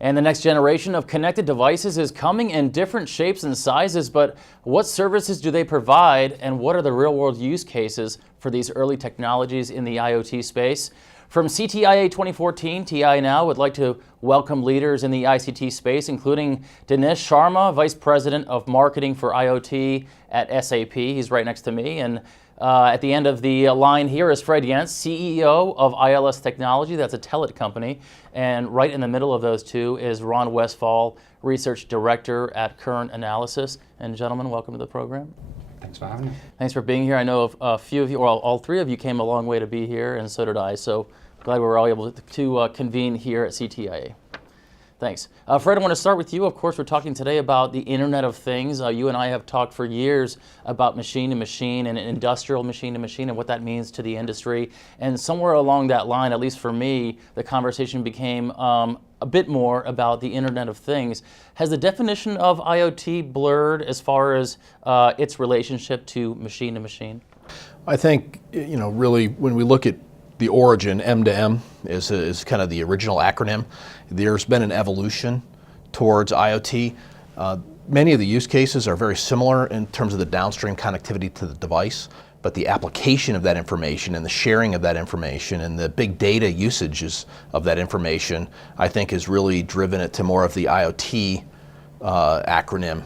And the next generation of connected devices is coming in different shapes and sizes, but what services do they provide and what are the real-world use cases for these early technologies in the IoT space? From CTIA 2014, TI Now would like to welcome leaders in the ICT space, including Dinesh Sharma, Vice President of Marketing for IoT at SAP. He's right next to me. And at the end of the line here is Fred Yentz, CEO of ILS Technology. That's a telet company. And right in the middle of those two is Ron Westfall, Research Director at Current Analysis. And gentlemen, welcome to the program. Thanks for having me. Thanks for being here. I know a few of you, or all three of you, came a long way to be here, and so did I. So glad we were all able to convene here at CTIA. Thanks. Fred, I want to start with you. Of course, we're talking today about the Internet of Things. You and I have talked for years about machine-to-machine and industrial machine-to-machine and what that means to the industry. And somewhere along that line, at least for me, the conversation became a bit more about the Internet of Things. Has the definition of IoT blurred as far as its relationship to machine-to-machine? I think, really, when we look at the origin, M to M is kind of the original acronym. There's been an evolution towards IoT. Many of the use cases are very similar in terms of the downstream connectivity to the device, but the application of that information and the sharing of that information and the big data usages of that information, I think, has really driven it to more of the IoT acronym.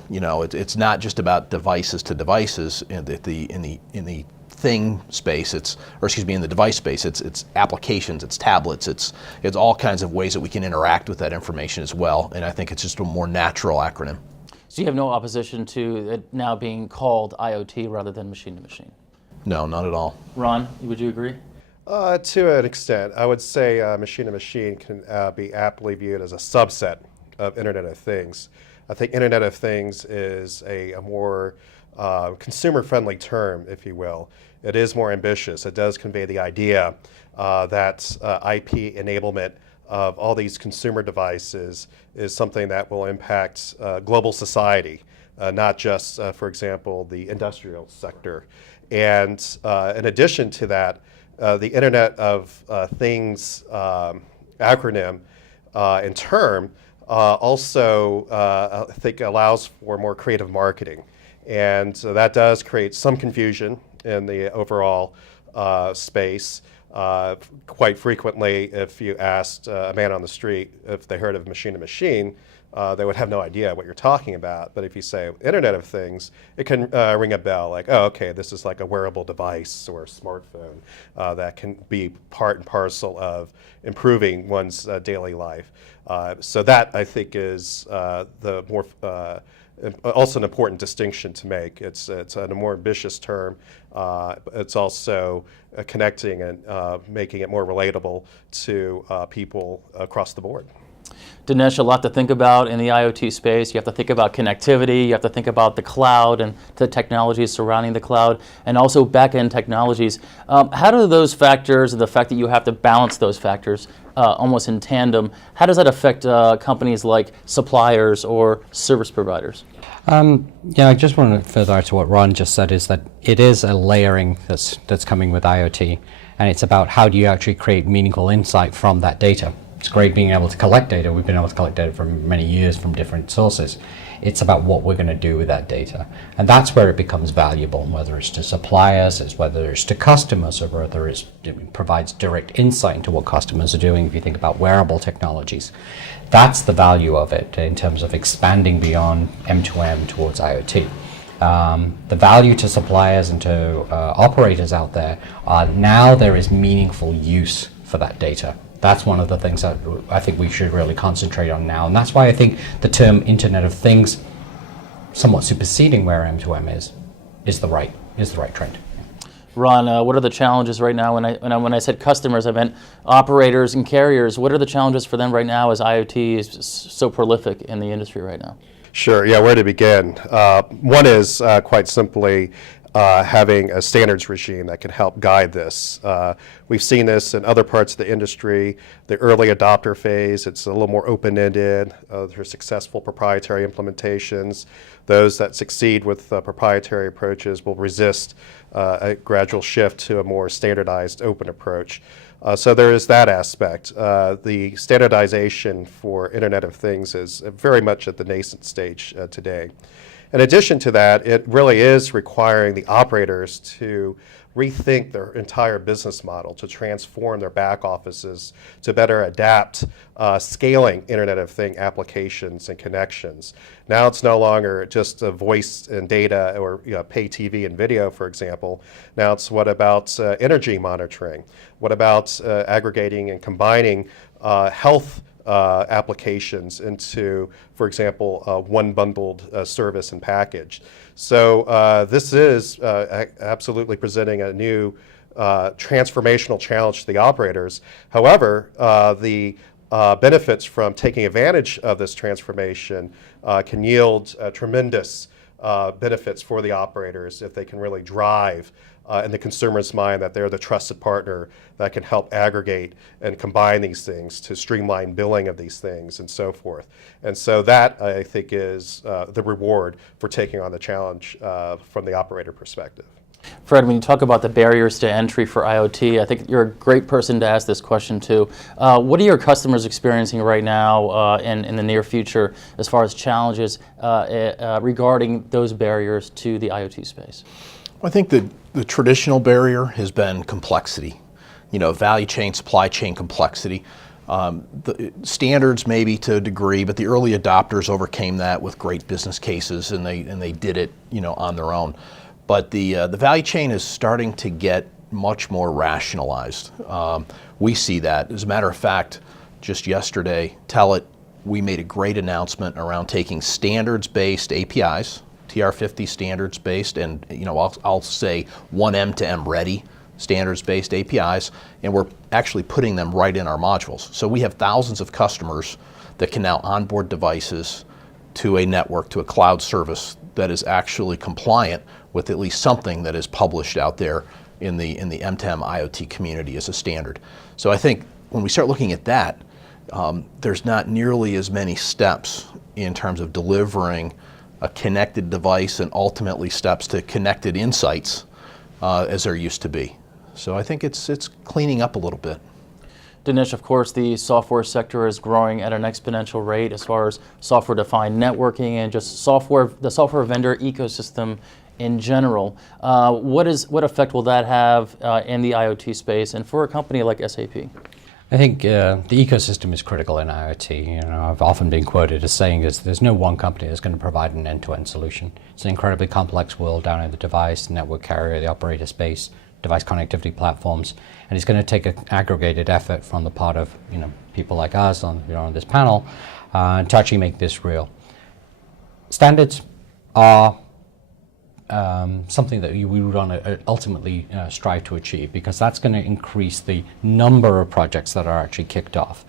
It's not just about devices to devices in the thing space, in the device space, it's applications, it's tablets, it's all kinds of ways that we can interact with that information as well, and I think it's just a more natural acronym. So you have no opposition to it now being called IoT rather than machine-to-machine? No, not at all. Ron, would you agree? To an extent. I would say machine-to-machine can be aptly viewed as a subset of Internet of Things. I think Internet of Things is a more consumer-friendly term, if you will. It is more ambitious. It does convey the idea that IP enablement of all these consumer devices is something that will impact global society, not just, for example, the industrial sector. And in addition to that, the Internet of Things acronym and term also, I think, allows for more creative marketing. And so that does create some confusion in the overall space. Quite frequently, if you asked a man on the street if they heard of machine-to-machine, they would have no idea what you're talking about. But if you say Internet of Things, it can ring a bell like, oh, okay, this is like a wearable device or a smartphone that can be part and parcel of improving one's daily life. So that, I think, is the more also an important distinction to make. It's a more ambitious term. It's also connecting and making it more relatable to people across the board. Dinesh, a lot to think about in the IoT space. You have to think about connectivity, you have to think about the cloud and the technologies surrounding the cloud, and also back-end technologies. How do those factors, and the fact that you have to balance those factors almost in tandem, how does that affect companies like suppliers or service providers? Yeah, I just want to further add to what Ron just said, is that it is a layering that's coming with IoT, and it's about how do you actually create meaningful insight from that data. It's great being able to collect data. We've been able to collect data for many years from different sources. It's about what we're going to do with that data. And that's where it becomes valuable, whether it's to suppliers, whether it's to customers, or whether it provides direct insight into what customers are doing. If you think about wearable technologies, that's the value of it in terms of expanding beyond M2M towards IoT. The value to suppliers and to operators out there are now there is meaningful use for that data. That's one of the things that I think we should really concentrate on now, and that's why I think the term Internet of Things, somewhat superseding where M2M is the right trend. Ron, what are the challenges right now? When I said customers, I meant operators and carriers. What are the challenges for them right now as IoT is so prolific in the industry right now? Sure. Yeah, where to begin? One is quite simply having a standards regime that can help guide this. We've seen this in other parts of the industry. The early adopter phase, it's a little more open-ended. There's successful proprietary implementations. Those that succeed with proprietary approaches will resist a gradual shift to a more standardized open approach. So there is that aspect. The standardization for Internet of Things is very much at the nascent stage today. In addition to that, it really is requiring the operators to rethink their entire business model, to transform their back offices, to better adapt scaling Internet of Things applications and connections. Now it's no longer just voice and data or pay TV and video, for example. Now it's what about energy monitoring? What about aggregating and combining health applications into, for example, one bundled service and package. So this is absolutely presenting a new transformational challenge to the operators. However, the benefits from taking advantage of this transformation can yield tremendous benefits for the operators if they can really drive in the consumer's mind that they're the trusted partner that can help aggregate and combine these things to streamline billing of these things and so forth. And so that, I think, is the reward for taking on the challenge from the operator perspective. Fred, when you talk about the barriers to entry for IoT, I think you're a great person to ask this question to. What are your customers experiencing right now and in the near future as far as challenges regarding those barriers to the IoT space? I think the traditional barrier has been complexity, value chain, supply chain complexity. The standards maybe to a degree, but the early adopters overcame that with great business cases, and they did it, on their own. But the value chain is starting to get much more rationalized. We see that. As a matter of fact, just yesterday, we made a great announcement around taking standards-based APIs, TR50 standards-based, and I'll say 1M to M ready standards-based APIs, and we're actually putting them right in our modules. So we have thousands of customers that can now onboard devices to a network, to a cloud service that is actually compliant with at least something that is published out there in the M2M IoT community as a standard. So I think when we start looking at that, there's not nearly as many steps in terms of delivering a connected device and ultimately steps to connected insights as there used to be. So I think it's cleaning up a little bit. Dinesh, of course, the software sector is growing at an exponential rate as far as software-defined networking and just the software vendor ecosystem in general. What effect will that have in the IoT space and for a company like SAP? I think the ecosystem is critical in IoT. I've often been quoted as saying there's no one company that's going to provide an end-to-end solution. It's an incredibly complex world down in the device, the network carrier, the operator space, device connectivity platforms, and it's going to take an aggregated effort from the part of people like us on this panel to actually make this real. Standards are something that we would want to ultimately strive to achieve, because that's going to increase the number of projects that are actually kicked off.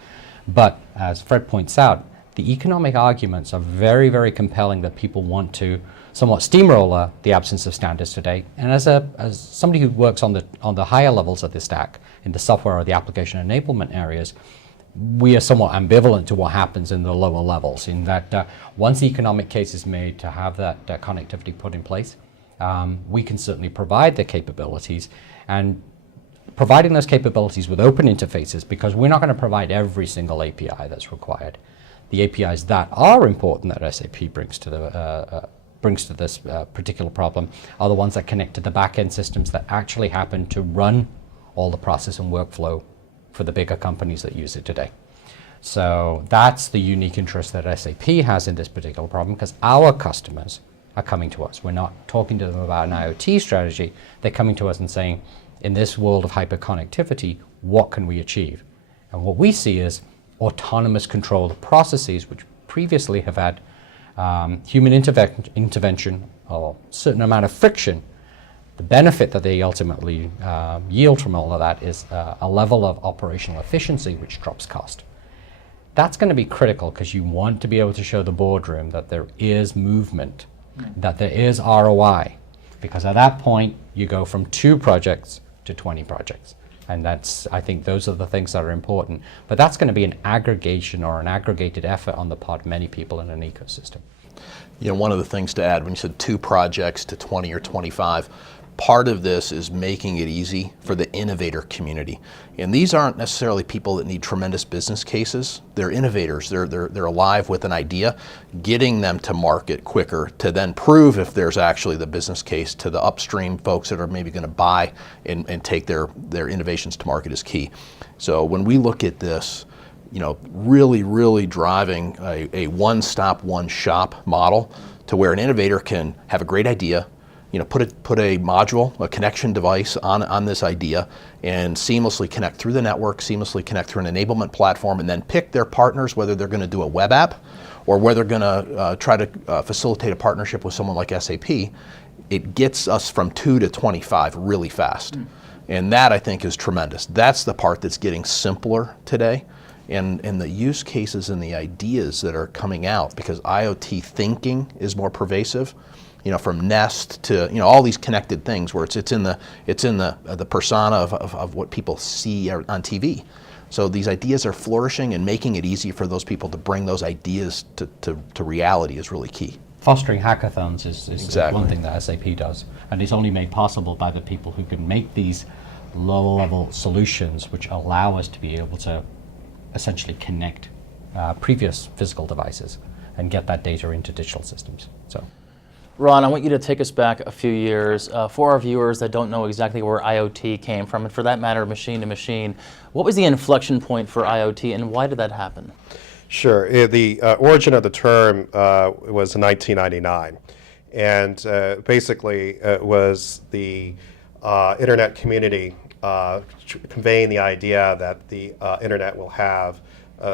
But as Fred points out, the economic arguments are very, very compelling that people want to somewhat steamroller the absence of standards today. And as somebody who works on the higher levels of the stack, in the software or the application enablement areas, we are somewhat ambivalent to what happens in the lower levels, in that once the economic case is made to have that connectivity put in place, we can certainly provide the capabilities, and providing those capabilities with open interfaces, because we're not going to provide every single API that's required. The APIs that are important that SAP brings to this particular problem are the ones that connect to the back-end systems that actually happen to run all the process and workflow for the bigger companies that use it today. So that's the unique interest that SAP has in this particular problem, because our customers are coming to us. We're not talking to them about an IoT strategy. They're coming to us and saying, in this world of hyperconnectivity, what can we achieve? And what we see is autonomous control of processes, which previously have had human intervention or a certain amount of friction. The benefit that they ultimately yield from all of that is a level of operational efficiency which drops cost. That's going to be critical, because you want to be able to show the boardroom that there is movement, that there is ROI, because at that point you go from 2 projects to 20 projects. And I think those are the things that are important. But that's going to be an aggregation or an aggregated effort on the part of many people in an ecosystem. One of the things to add, when you said 2 projects to 20 or 25, part of this is making it easy for the innovator community. And these aren't necessarily people that need tremendous business cases. They're innovators. They're alive with an idea, getting them to market quicker to then prove if there's actually the business case to the upstream folks that are maybe going to buy and take their innovations to market is key. So when we look at this, really driving a one-stop, one-shop model to where an innovator can have a great idea, put a module, a connection device on this idea and seamlessly connect through the network, seamlessly connect through an enablement platform, and then pick their partners, whether they're going to do a web app or whether they're going to try to facilitate a partnership with someone like SAP. It gets us from 2 to 25 really fast. And that, I think, is tremendous. That's the part that's getting simpler today. And the use cases and the ideas that are coming out, because IoT thinking is more pervasive, from Nest to all these connected things where it's in the persona of what people see on TV. So these ideas are flourishing, and making it easy for those people to bring those ideas to reality is really key. Fostering hackathons is Exactly. one thing that SAP does, and it's only made possible by the people who can make these low-level solutions which allow us to be able to essentially connect previous physical devices and get that data into digital systems. So, Ron, I want you to take us back a few years. For our viewers that don't know exactly where IoT came from, and for that matter, machine to machine, what was the inflection point for IoT and why did that happen? Sure. The origin of the term was in 1999. And basically, it was the internet community conveying the idea that the internet will have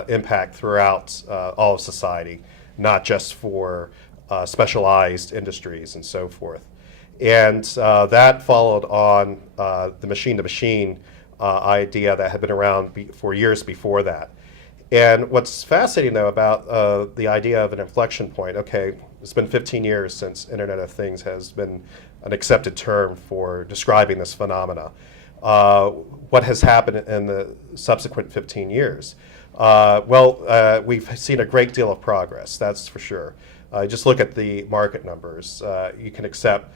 impact throughout all of society, not just for specialized industries and so forth. And that followed on the machine-to-machine idea that had been around for years before that. And what's fascinating, though, about the idea of an inflection point, okay, it's been 15 years since Internet of Things has been an accepted term for describing this phenomena. What has happened in the subsequent 15 years? We've seen a great deal of progress, that's for sure. Just look at the market numbers. You can accept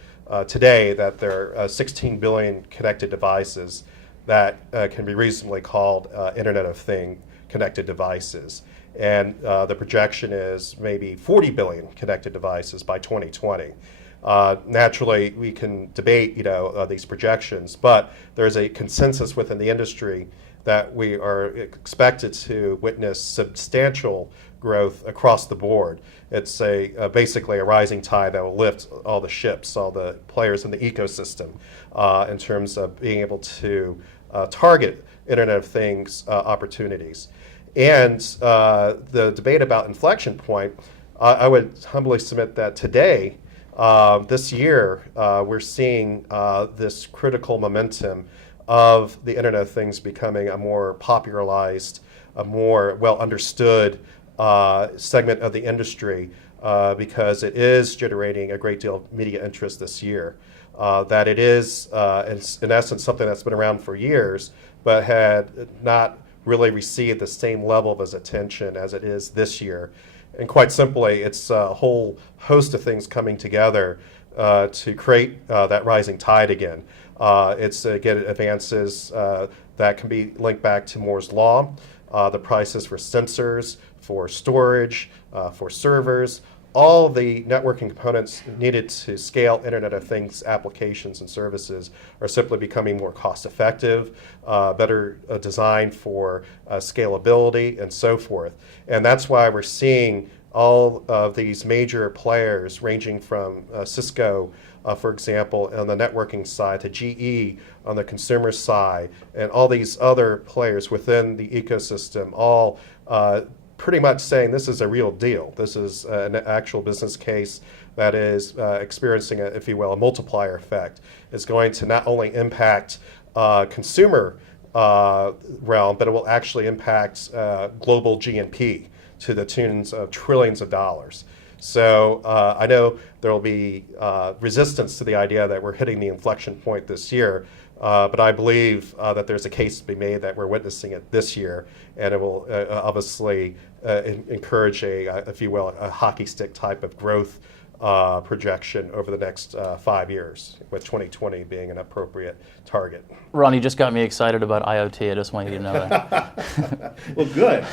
today that there are 16 billion connected devices that can be reasonably called Internet of Things connected devices. And the projection is maybe 40 billion connected devices by 2020. Naturally, we can debate, these projections, but there's a consensus within the industry that we are expected to witness substantial growth across the board. It's basically a rising tide that will lift all the ships, all the players in the ecosystem, in terms of being able to target Internet of Things opportunities. And the debate about inflection point, I would humbly submit that today, this year, we're seeing this critical momentum of the Internet of Things becoming a more popularized, a more well-understood segment of the industry because it is generating a great deal of media interest this year. That it is, in essence, something that's been around for years, but had not really received the same level of its attention as it is this year. And quite simply, it's a whole host of things coming together to create that rising tide again. It's again advances that can be linked back to Moore's Law, the prices for sensors, for storage, for servers, all the networking components needed to scale Internet of Things applications and services are simply becoming more cost effective, better designed for scalability and so forth. And that's why we're seeing all of these major players ranging from Cisco, for example, on the networking side, to GE on the consumer side, and all these other players within the ecosystem, all pretty much saying this is a real deal. This is an actual business case that is experiencing, if you will, a multiplier effect. It's going to not only impact consumer realm, but it will actually impact global GNP to the tunes of trillions of dollars. So I know there will be resistance to the idea that we're hitting the inflection point this year, but I believe that there's a case to be made that we're witnessing it this year, and it will obviously encourage if you will, a hockey stick type of growth projection over the next 5 years, with 2020 being an appropriate target. Ron, you just got me excited about IoT. I just want you to know that. Well, good.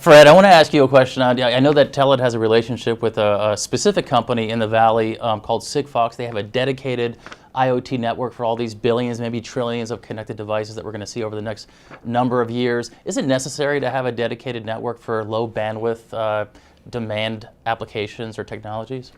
Fred, I want to ask you a question. I know that Telit has a relationship with a specific company in the Valley called Sigfox. They have a dedicated IoT network for all these billions, maybe trillions of connected devices that we're going to see over the next number of years. Is it necessary to have a dedicated network for low bandwidth demand applications or technologies?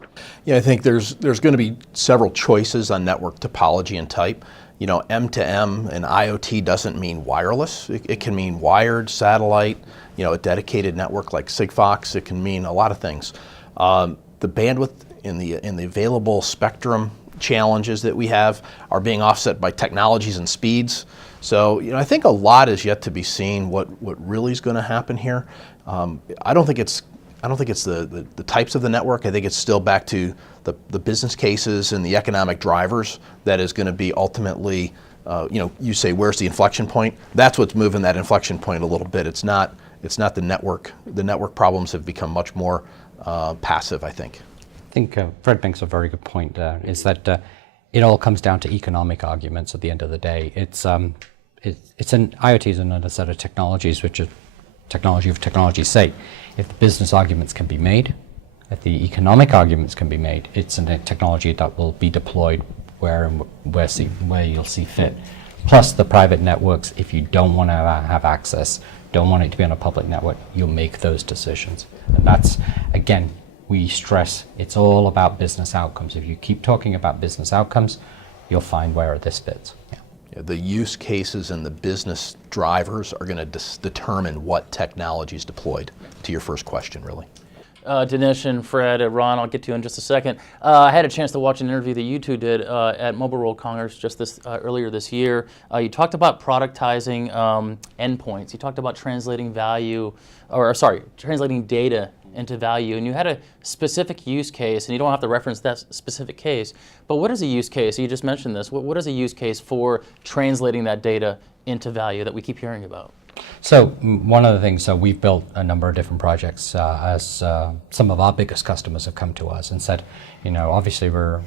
Yeah, I think there's going to be several choices on network topology and type. You know, M2M and IoT doesn't mean wireless. It can mean wired, satellite, you know, a dedicated network like Sigfox. It can mean a lot of things. The bandwidth in the available spectrum challenges that we have are being offset by technologies and speeds. So, you know, I think a lot is yet to be seen what really is going to happen here. I don't think it's the types of the network. I think it's still back to the business cases and the economic drivers that is going to be ultimately, you know, you say, where's the inflection point? That's what's moving that inflection point a little bit. It's not the network. The network problems have become much more passive, I think. I think Fred makes a very good point there, is that it all comes down to economic arguments at the end of the day. IoT is another set of technologies, which is technology for technology's sake. If the business arguments can be made, if the economic arguments can be made, it's a technology that will be deployed where you'll see fit. Plus the private networks, if you don't want to have access, don't want it to be on a public network, you'll make those decisions. And that's, again, we stress it's all about business outcomes. If you keep talking about business outcomes, you'll find where this fits. Yeah. The use cases and the business drivers are going to determine what technology is deployed, to your first question, really. Dinesh and Fred, Ron, I'll get to you in just a second. I had a chance to watch an interview that you two did at Mobile World Congress just earlier this year. You talked about productizing endpoints. You talked about translating translating data into value, and you had a specific use case, and you don't have to reference that specific case, but what is a use case? You just mentioned this. What is a use case for translating that data into value that we keep hearing about? So one of the things, we've built a number of different projects as some of our biggest customers have come to us and said, you know, obviously we're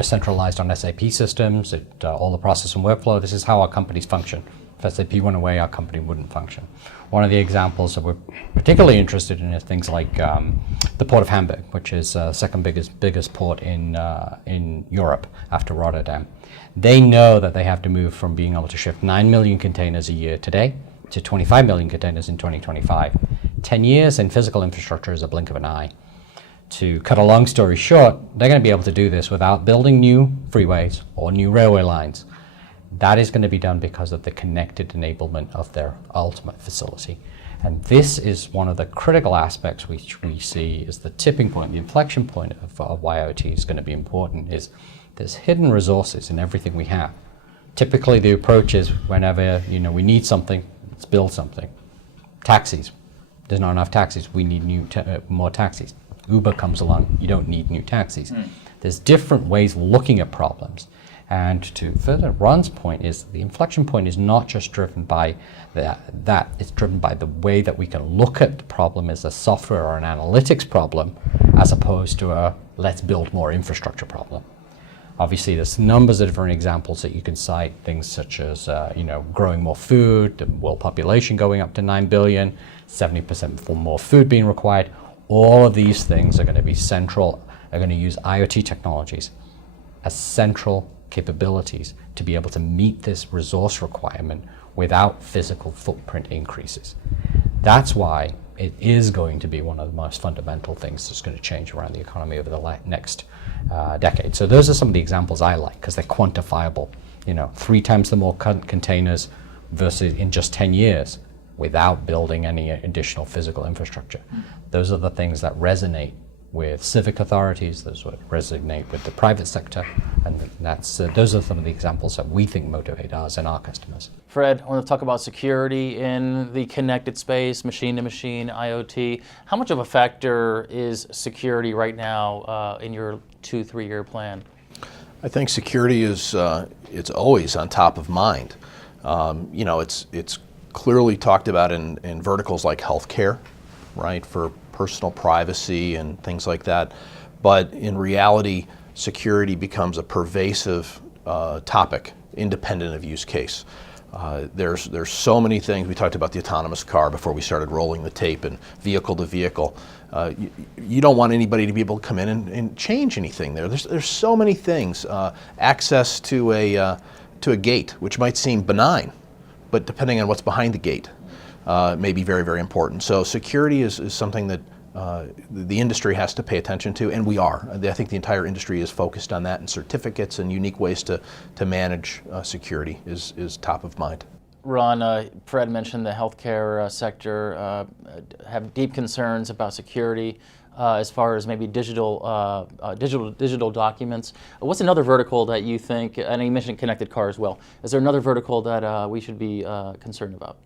centralized on SAP systems, all the process and workflow. This is how our companies function. If SAP went away, our company wouldn't function. One of the examples that we're particularly interested in is things like the Port of Hamburg, which is second biggest port in Europe after Rotterdam. They know that they have to move from being able to ship 9 million containers a year today to 25 million containers in 2025. 10 years in physical infrastructure is a blink of an eye. To cut a long story short, they're going to be able to do this without building new freeways or new railway lines. That is going to be done because of the connected enablement of their ultimate facility. And this is one of the critical aspects which we see as the tipping point, the inflection point of why IoT is going to be important, is there's hidden resources in everything we have. Typically the approach is whenever we need something, let's build something. Taxis, there's not enough taxis, we need more taxis. Uber comes along, you don't need new taxis. There's different ways of looking at problems. And to further Ron's point, is the inflection point is not just driven by that, it's driven by the way that we can look at the problem as a software or an analytics problem, as opposed to a let's build more infrastructure problem. Obviously, there's numbers of different examples that you can cite, things such as growing more food, the world population going up to 9 billion, 70% for more food being required. All of these things are going to be central, are going to use IoT technologies as central capabilities to be able to meet this resource requirement without physical footprint increases. That's why it is going to be one of the most fundamental things that's going to change around the economy over the next decade. So those are some of the examples I like because they're quantifiable. 3 times the more containers versus in just 10 years without building any additional physical infrastructure. Those are the things that resonate with civic authorities, those would resonate with the private sector, and those are some of the examples that we think motivate us and our customers. Fred, I want to talk about security in the connected space, machine-to-machine, IoT. How much of a factor is security right now in your 2-3 year plan? I think security is it's always on top of mind. It's clearly talked about in verticals like healthcare, right, for personal privacy and things like that. But in reality, security becomes a pervasive topic, independent of use case. There's so many things. We talked about the autonomous car before we started rolling the tape, and vehicle to vehicle. You don't want anybody to be able to come in and change anything there. There's so many things. Access to a gate, which might seem benign, but depending on what's behind the gate, may be very, very important. So security is something that the industry has to pay attention to, and we are. I think the entire industry is focused on that, and certificates and unique ways to manage security is top of mind. Ron, Fred mentioned the healthcare sector have deep concerns about security as far as maybe digital documents. What's another vertical that you think, and you mentioned connected car as well, is there another vertical that we should be concerned about?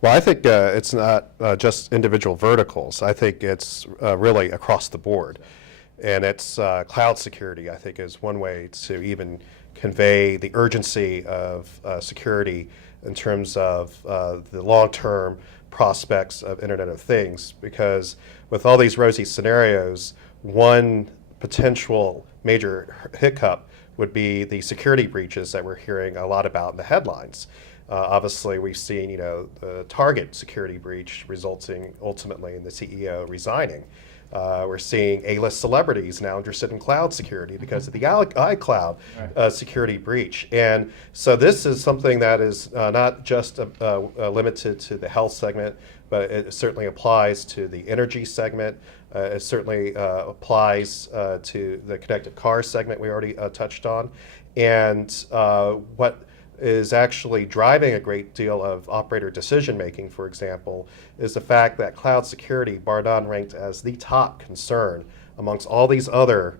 Well, I think it's not just individual verticals. I think it's really across the board. And it's cloud security, I think, is one way to even convey the urgency of security in terms of the long-term prospects of Internet of Things. Because with all these rosy scenarios, one potential major hiccup would be the security breaches that we're hearing a lot about in the headlines. Obviously, we've seen, the Target security breach resulting ultimately in the CEO resigning. We're seeing A-list celebrities now interested in cloud security because of the iCloud security breach. And so this is something that is not just limited to the health segment, but it certainly applies to the energy segment. It certainly applies to the connected car segment we already touched on. And what is actually driving a great deal of operator decision making, for example, is the fact that cloud security, bar none, ranked as the top concern amongst all these other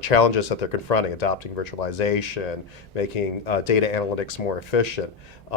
challenges that they're confronting, adopting virtualization, making data analytics more efficient,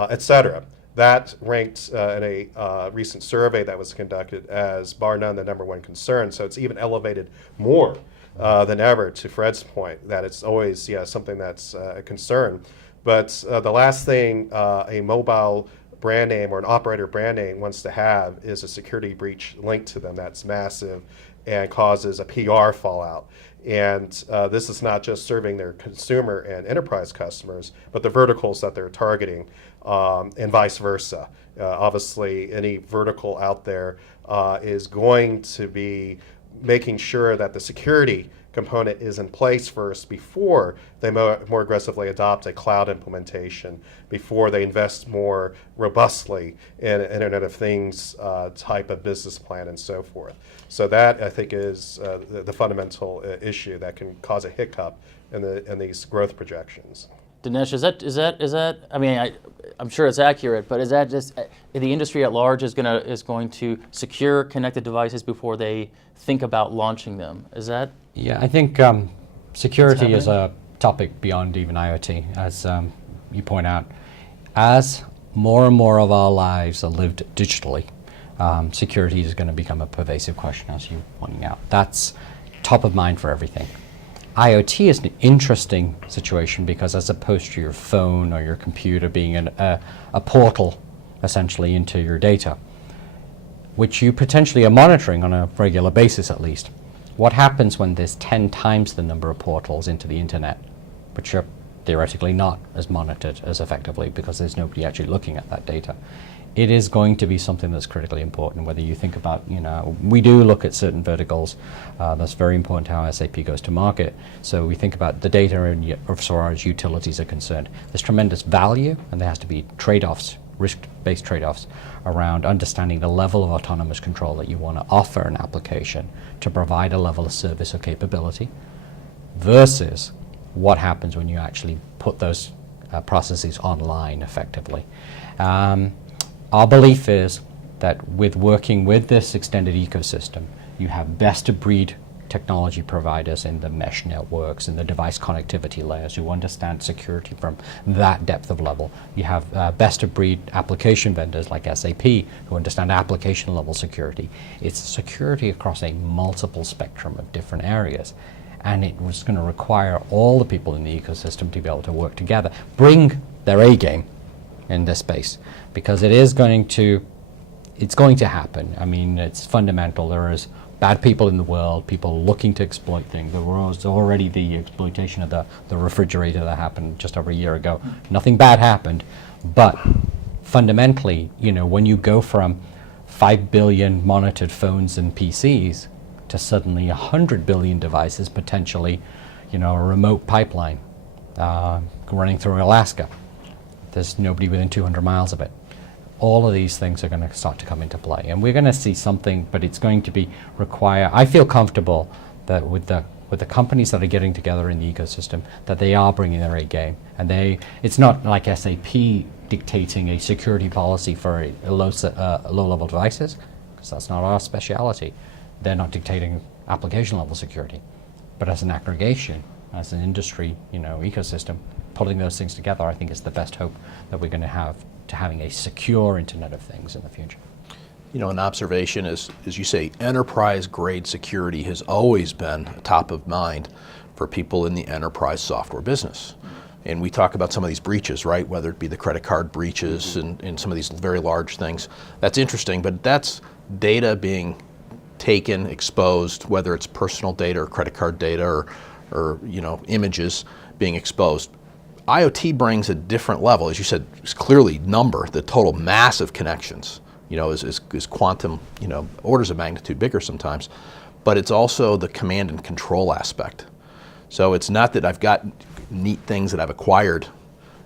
et cetera. That ranked in a recent survey that was conducted as bar none the #1 concern. So it's even elevated more than ever, to Fred's point, that it's always something that's a concern. But the last thing a mobile brand name or an operator brand name wants to have is a security breach linked to them that's massive and causes a PR fallout. And this is not just serving their consumer and enterprise customers, but the verticals that they're targeting, and vice versa. Obviously, any vertical out there is going to be making sure that the security component is in place first before they more aggressively adopt a cloud implementation, before they invest more robustly in an Internet of Things type of business plan and so forth. So that, I think, is the fundamental issue that can cause a hiccup in these growth projections. Dinesh, is that? I mean, I'm sure it's accurate, but is that just the industry at large is going to secure connected devices before they think about launching them? Is that? Yeah, I think security is a topic beyond even IoT, as you point out. As more and more of our lives are lived digitally, security is going to become a pervasive question, as you're pointing out. That's top of mind for everything. IoT is an interesting situation because, as opposed to your phone or your computer being a portal essentially into your data, which you potentially are monitoring on a regular basis at least, what happens when there's 10 times the number of portals into the internet, which are theoretically not as monitored as effectively because there's nobody actually looking at that data? It is going to be something that's critically important, whether you think about, we do look at certain verticals. That's very important how SAP goes to market. So we think about the data and as far as utilities are concerned. There's tremendous value, and there has to be trade-offs, risk-based trade-offs around understanding the level of autonomous control that you want to offer an application to provide a level of service or capability versus what happens when you actually put those processes online effectively. Our belief is that with working with this extended ecosystem, you have best-of-breed technology providers in the mesh networks and the device connectivity layers who understand security from that depth of level. You have best-of-breed application vendors like SAP who understand application-level security. It's security across a multiple spectrum of different areas. And it was going to require all the people in the ecosystem to be able to work together, bring their A game in this space, because it is going to it's going to happen. I mean, it's fundamental. There is bad people in the world, people looking to exploit things. There was already the exploitation of the refrigerator that happened just over a year ago. Nothing bad happened, but fundamentally, you know, when you go from 5 billion monitored phones and PCs to suddenly 100 billion devices, potentially, you know, a remote pipeline running through Alaska. There's nobody within 200 miles of it. All of these things are going to start to come into play, and we're going to see something, but it's going to be require. I feel comfortable that with the companies that are getting together in the ecosystem, that they are bringing their A game, and it's not like SAP dictating a security policy for low-level devices, because that's not our speciality. They're not dictating application-level security, but as an aggregation, as an industry, you know, ecosystem, pulling those things together, I think is the best hope that we're going to have to having a secure Internet of Things in the future. You know, an observation is, as you say, enterprise-grade security has always been top of mind for people in the enterprise software business. And we talk about some of these breaches, right? Whether it be the credit card breaches and some of these very large things. That's interesting, but that's data being taken, exposed, whether it's personal data or credit card data or you know, images being exposed. IoT brings a different level, as you said, it's clearly the total massive connections, you know, is quantum, you know, orders of magnitude bigger sometimes, but it's also the command and control aspect. So it's not that I've got neat things that I've acquired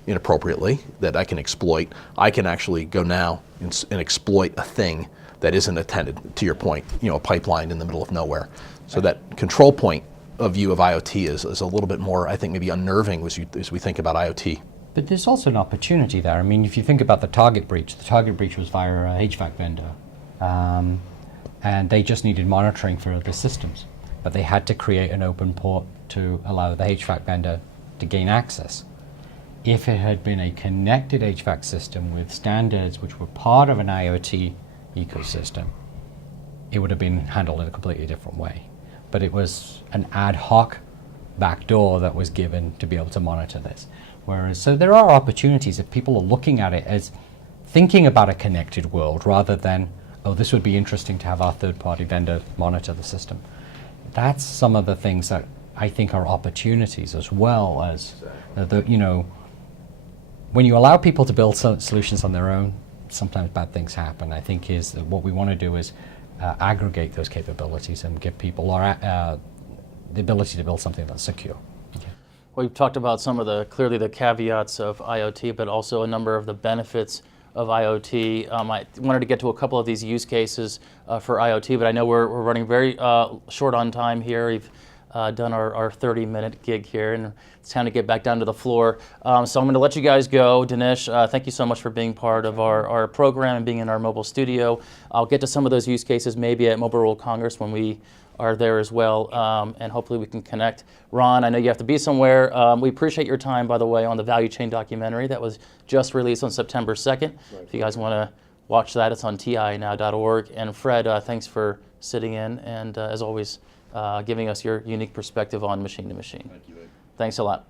inappropriately that I can exploit. I can actually go now and exploit a thing that isn't attended, to your point, you know, a pipeline in the middle of nowhere. So that control point of view of IoT is a little bit more, I think, maybe unnerving as we think about IoT. But there's also an opportunity there. I mean, if you think about the Target breach was via a HVAC vendor, and they just needed monitoring for the systems, but they had to create an open port to allow the HVAC vendor to gain access. If it had been a connected HVAC system with standards which were part of an IoT ecosystem, it would have been handled in a completely different way. But it was an ad hoc backdoor that was given to be able to monitor this. Whereas, so there are opportunities if people are looking at it as thinking about a connected world rather than, oh, this would be interesting to have our third-party vendor monitor the system. That's some of the things that I think are opportunities, as well as, you know, when you allow people to build solutions on their own, sometimes bad things happen. I think is that what we want to do is aggregate those capabilities and give people the ability to build something that's secure. Okay. Well, we've talked about some of clearly the caveats of IoT, but also a number of the benefits of IoT. I wanted to get to a couple of these use cases for IoT, but I know we're running very short on time here. We've done our 30-minute gig here, and it's time to get back down to the floor. So I'm going to let you guys go. Dinesh, thank you so much for being part of our program and being in our mobile studio. I'll get to some of those use cases maybe at Mobile World Congress when we are there as well, and hopefully we can connect. Ron, I know you have to be somewhere. We appreciate your time, by the way, on the Value Chain documentary that was just released on September 2nd. Right. If you guys want to watch that, it's on tinow.org. And Fred, thanks for sitting in, and as always, giving us your unique perspective on machine to machine. Thank you, Ed. Thanks a lot.